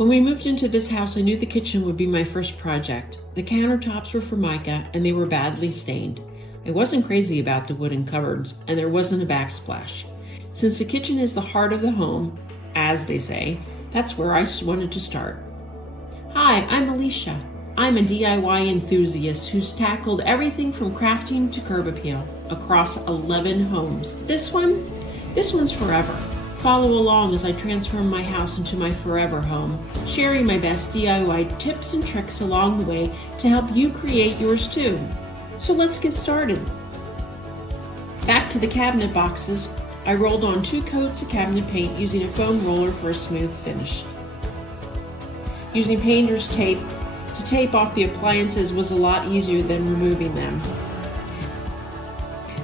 When we moved into this house, I knew the kitchen would be my first project. The countertops were Formica and they were badly stained. I wasn't crazy about the wooden cupboards, and there wasn't a backsplash. Since the kitchen is the heart of the home, as they say, that's where I wanted to start. Hi, I'm Alicia. I'm a DIY enthusiast who's tackled everything from crafting to curb appeal across 11 homes. This one's forever. Follow along as I transform my house into my forever home, sharing my best DIY tips and tricks along the way to help you create yours too. So let's get started. Back to the cabinet boxes, I rolled on 2 coats of cabinet paint using a foam roller for a smooth finish. Using painter's tape to tape off the appliances was a lot easier than removing them.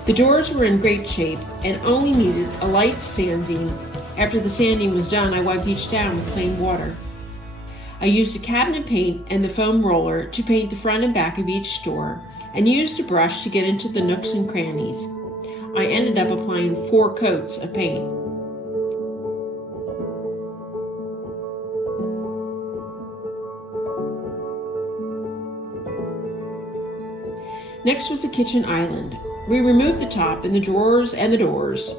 The doors were in great shape and only needed a light sanding. After the sanding was done, I wiped each down with plain water. I used a cabinet paint and the foam roller to paint the front and back of each door, and used a brush to get into the nooks and crannies. I ended up applying 4 coats of paint. Next was the kitchen island. We removed the top and the drawers and the doors.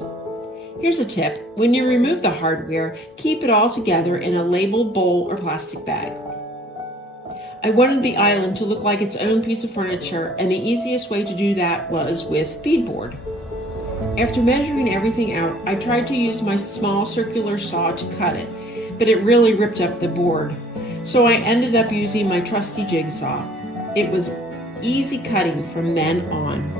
Here's a tip. When you remove the hardware, keep it all together in a labeled bowl or plastic bag. I wanted the island to look like its own piece of furniture, and the easiest way to do that was with beadboard. After measuring everything out, I tried to use my small circular saw to cut it, but it really ripped up the board. So I ended up using my trusty jigsaw. It was easy cutting from then on.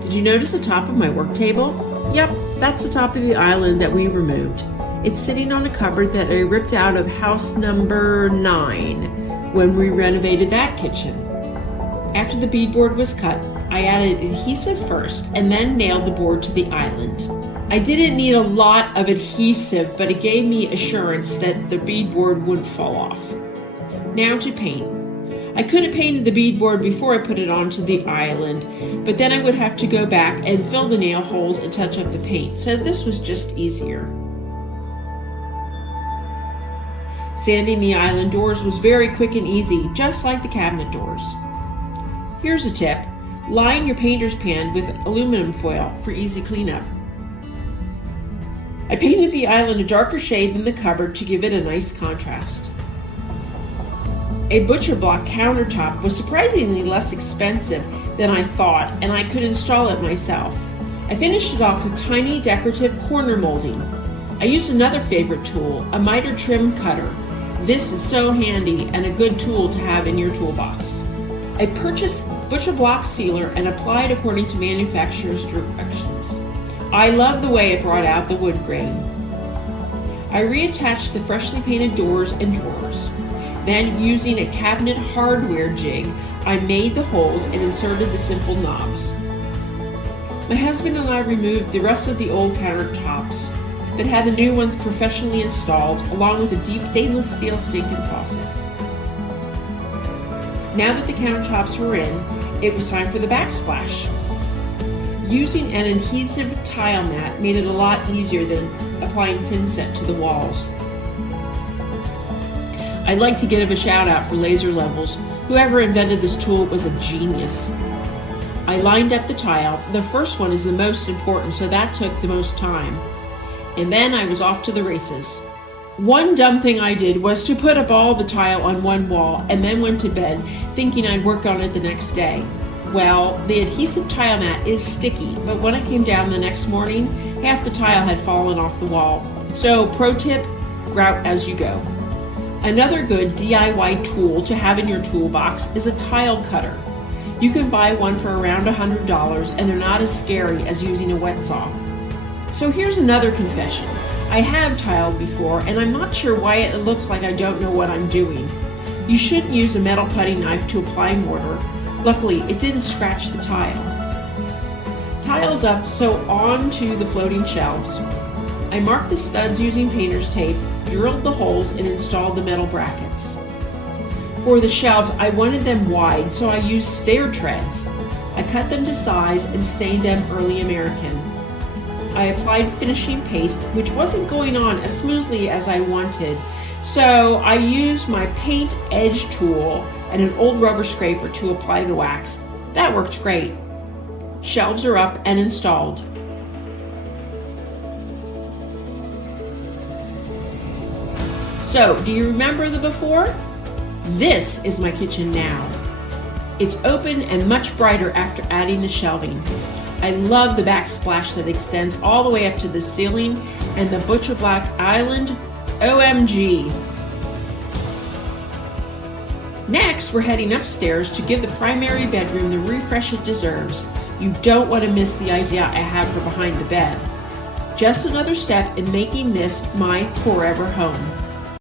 Did you notice the top of my work table? Yep, that's the top of the island that we removed. It's sitting on a cupboard that I ripped out of house number 9 when we renovated that kitchen. After the beadboard was cut, I added adhesive first and then nailed the board to the island. I didn't need a lot of adhesive, but it gave me assurance that the beadboard wouldn't fall off. Now to paint. I could have painted the beadboard before I put it onto the island, but then I would have to go back and fill the nail holes and touch up the paint, so this was just easier. Sanding the island doors was very quick and easy, just like the cabinet doors. Here's a tip. Line your painter's pan with aluminum foil for easy cleanup. I painted the island a darker shade than the cupboard to give it a nice contrast. A butcher block countertop was surprisingly less expensive than I thought, and I could install it myself. I finished it off with tiny decorative corner molding. I used another favorite tool, a miter trim cutter. This is so handy and a good tool to have in your toolbox. I purchased butcher block sealer and applied according to manufacturer's directions. I love the way it brought out the wood grain. I reattached the freshly painted doors and drawers. Then, using a cabinet hardware jig, I made the holes and inserted the simple knobs. My husband and I removed the rest of the old countertops, but had the new ones professionally installed, along with a deep stainless steel sink and faucet. Now that the countertops were in, it was time for the backsplash. Using an adhesive tile mat made it a lot easier than applying thinset to the walls. I'd like to give a shout out for laser levels. Whoever invented this tool was a genius. I lined up the tile. The first one is the most important, so that took the most time. And then I was off to the races. One dumb thing I did was to put up all the tile on one wall and then went to bed thinking I'd work on it the next day. Well, the adhesive tile mat is sticky, but when I came down the next morning, half the tile had fallen off the wall. So, pro tip, grout as you go. Another good DIY tool to have in your toolbox is a tile cutter. You can buy one for around $100 and they're not as scary as using a wet saw. So here's another confession. I have tiled before and I'm not sure why it looks like I don't know what I'm doing. You shouldn't use a metal putty knife to apply mortar. Luckily, it didn't scratch the tile. Tiles up, so on to the floating shelves. I marked the studs using painter's tape, drilled the holes, and installed the metal brackets. For the shelves, I wanted them wide, so I used stair treads. I cut them to size and stained them early American. I applied finishing paste, which wasn't going on as smoothly as I wanted, So I used my paint edge tool and an old rubber scraper to apply the wax. That works great. Shelves are up and installed. So, do you remember the before? This is my kitchen now. It's open and much brighter after adding the shelving. I love the backsplash that extends all the way up to the ceiling and the butcher block island. OMG. Next, we're heading upstairs to give the primary bedroom the refresh it deserves. You don't want to miss the idea I have for behind the bed. Just another step in making this my forever home.